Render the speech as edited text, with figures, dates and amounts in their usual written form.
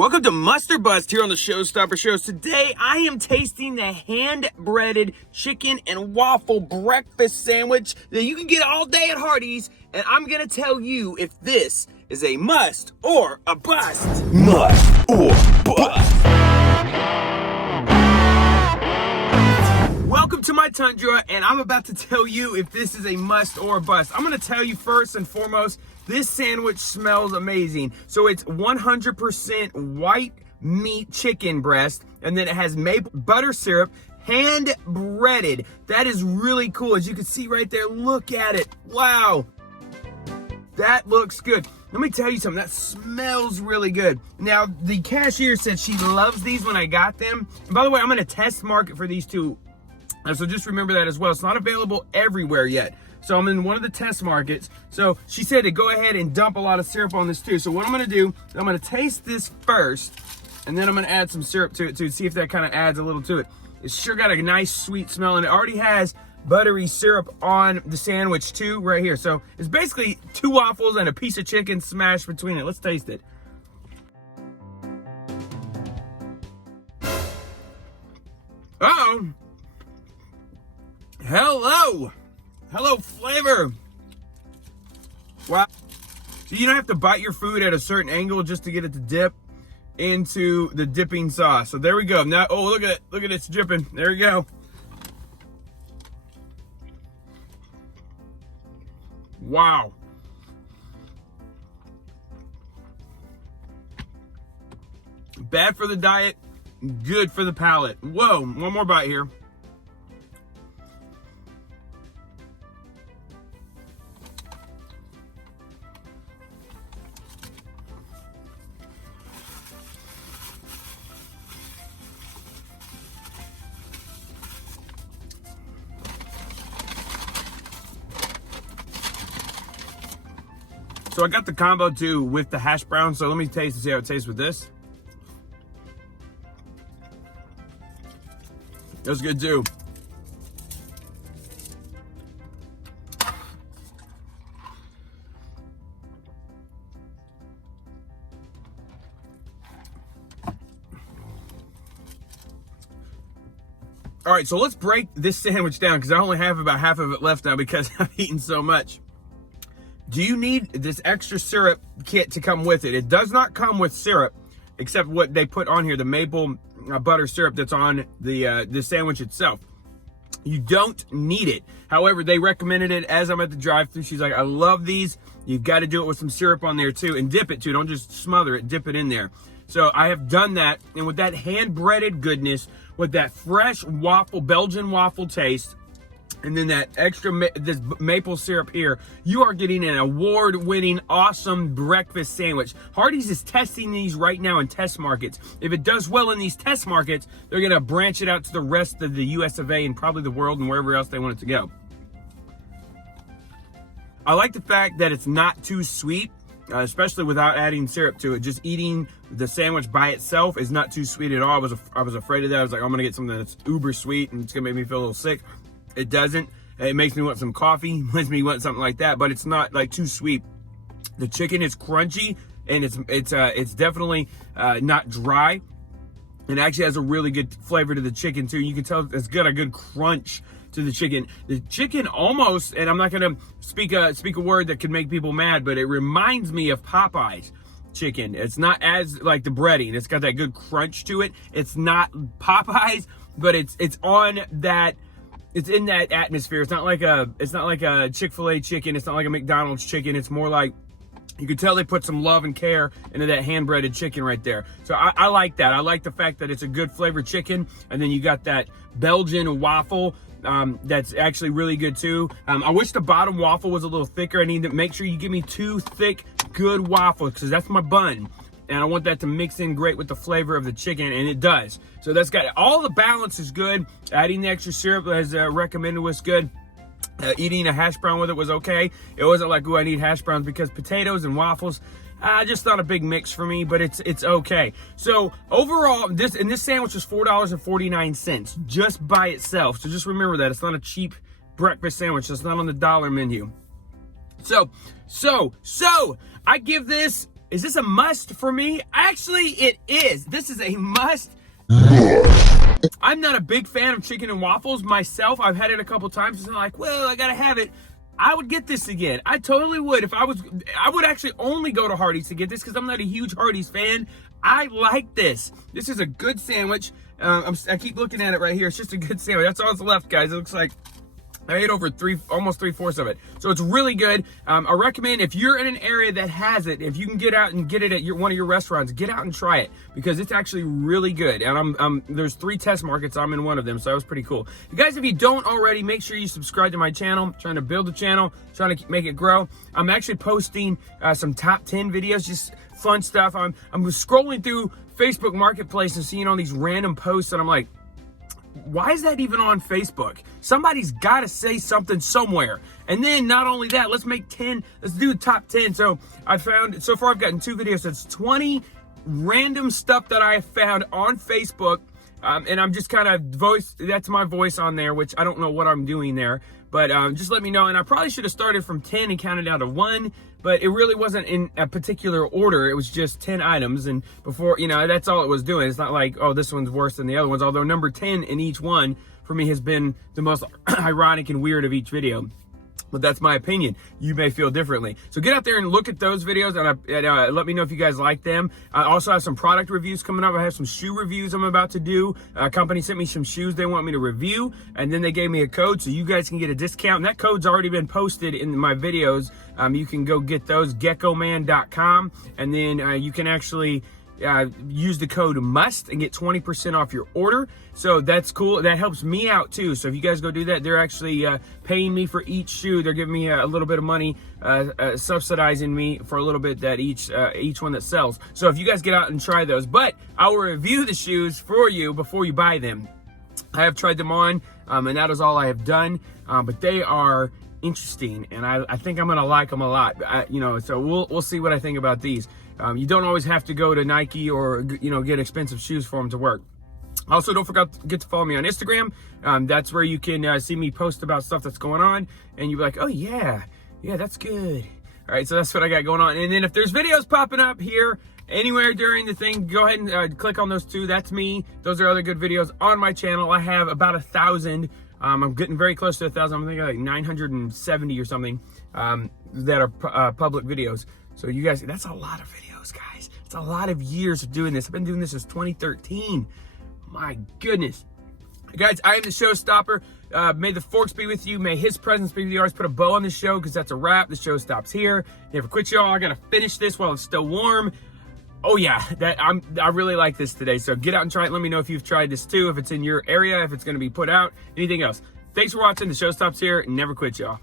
Welcome to Mustard Bust here on the Showstopper Shows. Today I am tasting the hand-breaded chicken and waffle breakfast sandwich that you can get all day at Hardee's, and I'm gonna tell you if this is a must or a bust. Must or bust. Welcome to my tundra, and I'm about to tell you if this is a must or a bust. I'm gonna tell you first and foremost, this sandwich smells amazing. So it's 100% white meat chicken breast, and then it has maple butter syrup, hand breaded. That is really cool. As you can see right there, look at it. Wow. That looks good. Let me tell you something, that smells really good. Now, the cashier said she loves these when I got them. And by the way, I'm gonna test market for these two. So just remember that as well. It's not available everywhere yet. So I'm in one of the test markets. So she said to go ahead and dump a lot of syrup on this too. So what I'm gonna do, I'm gonna taste this first, and then I'm gonna add some syrup to it too, see if that kind of adds a little to it. It's sure got a nice sweet smell, and it already has buttery syrup on the sandwich too, right here. So it's basically 2 waffles and a piece of chicken smashed between it. Let's taste it. Uh-oh. Hello flavor. Wow. So you don't have to bite your food at a certain angle just to get it to dip into the dipping sauce. So there we go. Now, oh, look at it, it's dripping. There we go. Wow. Bad for the diet, good for the palate. Whoa, one more bite here. So I got the combo too with the hash brown. So let me taste and see how it tastes with this. That's good too. All right, so let's break this sandwich down because I only have about half of it left now because I've eaten so much. Do you need this extra syrup kit to come with it? It does not come with syrup, except what they put on here, the maple butter syrup that's on the sandwich itself. You don't need it. However, they recommended it as I'm at the drive-thru. She's like, I love these. You've got to do it with some syrup on there too, and dip it too. Don't just smother it, dip it in there. So I have done that, and with that hand-breaded goodness, with that fresh waffle, Belgian waffle taste, and then that extra this maple syrup here, you are getting an award-winning, awesome breakfast sandwich. Hardee's is testing these right now in test markets. If it does well in these test markets, they're gonna branch it out to the rest of the US of A and probably the world and wherever else they want it to go. I like the fact that it's not too sweet, especially without adding syrup to it. Just eating the sandwich by itself is not too sweet at all. I was afraid of that. I was like, I'm gonna get something that's uber sweet and it's gonna make me feel a little sick. It doesn't. It makes me want some coffee, makes me want something like that, but it's not like too sweet. The chicken is crunchy, and it's definitely not dry. It actually has a really good flavor to the chicken too. You can tell it's got a good crunch to the chicken. The chicken almost, and I'm not gonna speak a word that could make people mad, but it reminds me of Popeye's chicken. It's not as like the breading. It's got that good crunch to it. It's not Popeye's, but it's on that. It's in that atmosphere. It's not like a Chick-fil-A chicken. It's not like a McDonald's chicken. It's more like, you can tell they put some love and care into that hand-breaded chicken right there. So I like that. I like the fact that it's a good flavored chicken. And then you got that Belgian waffle that's actually really good too. I wish the bottom waffle was a little thicker. I need to make sure you give me 2 thick, good waffles because that's my bun. And I want that to mix in great with the flavor of the chicken, and it does. So that's got all the balance is good. Adding the extra syrup as recommended was good. Eating a hash brown with it was okay. It wasn't like, oh, I need hash browns, because potatoes and waffles, just not a big mix for me, but it's okay. So overall, this sandwich was $4.49 just by itself. So just remember that it's not a cheap breakfast sandwich. It's not on the dollar menu. So I give this Is this a must for me? Actually, it is. This is a must. I'm not a big fan of chicken and waffles myself. I've had it a couple times. It's not like, well, I gotta have it. I would get this again. I totally would. If I would actually only go to Hardee's to get this because I'm not a huge Hardee's fan. I like this. This is a good sandwich. I keep looking at it right here. It's just a good sandwich. That's all that's left, guys. It looks like I ate over almost 3/4 of it. So it's really good. I recommend if you're in an area that has it, if you can get out and get it at one of your restaurants, get out and try it because it's actually really good. And there's 3 test markets. I'm in one of them, so that was pretty cool. You guys, if you don't already, make sure you subscribe to my channel. I'm trying to build a channel, trying to make it grow. I'm actually posting some top 10 videos, just fun stuff. I'm scrolling through Facebook Marketplace and seeing all these random posts, and I'm like, why is that even on Facebook? Somebody's got to say something somewhere. And then not only that, let's do top 10. So so far I've gotten 2 videos. That's 20 random stuff that I have found on Facebook. And I'm just kind of that's my voice on there, which I don't know what I'm doing there. But just let me know. And I probably should have started from 10 and counted down to 1. But it really wasn't in a particular order. It was just 10 items. And before, that's all it was doing. It's not like, oh, this one's worse than the other ones. Although number 10 in each one for me has been the most ironic and weird of each video. But that's my opinion. You may feel differently. So get out there and look at those videos and let me know if you guys like them. I also have some product reviews coming up. I have some shoe reviews I'm about to do. A company sent me some shoes they want me to review, and then they gave me a code so you guys can get a discount. And that code's already been posted in my videos. You can go get those, geckoman.com, and then you can actually use the code MUST and get 20% off your order. So that's cool. That helps me out too. So if you guys go do that, they're actually paying me for each shoe. They're giving me a little bit of money, subsidizing me for a little bit that each one that sells. So if you guys get out and try those, but I will review the shoes for you before you buy them. I have tried them on, and that is all I have done. But they are interesting, and I think I'm gonna like them a lot. So we'll see what I think about these. You don't always have to go to Nike or get expensive shoes for them to work. Also, don't forget to follow me on Instagram. That's where you can see me post about stuff that's going on, and you'll be like, oh yeah, that's good. All right, so that's what I got going on. And then if there's videos popping up here anywhere during the thing, go ahead and click on those 2. That's me. Those are other good videos on my channel. I have about 1,000. I'm getting very close to 1,000. I'm thinking like 970 or something that are public videos. So you guys, that's a lot of videos, guys. It's a lot of years of doing this. I've been doing this since 2013. My goodness. Guys, I am the showstopper. May the forks be with you. May his presence be with you. I always put a bow on the show because that's a wrap. The show stops here. Never quit, y'all. I got to finish this while it's still warm. Oh yeah, I really like this today. So get out and try it. Let me know if you've tried this too, if it's in your area, if it's going to be put out, anything else. Thanks for watching. The show stops here. Never quit, y'all.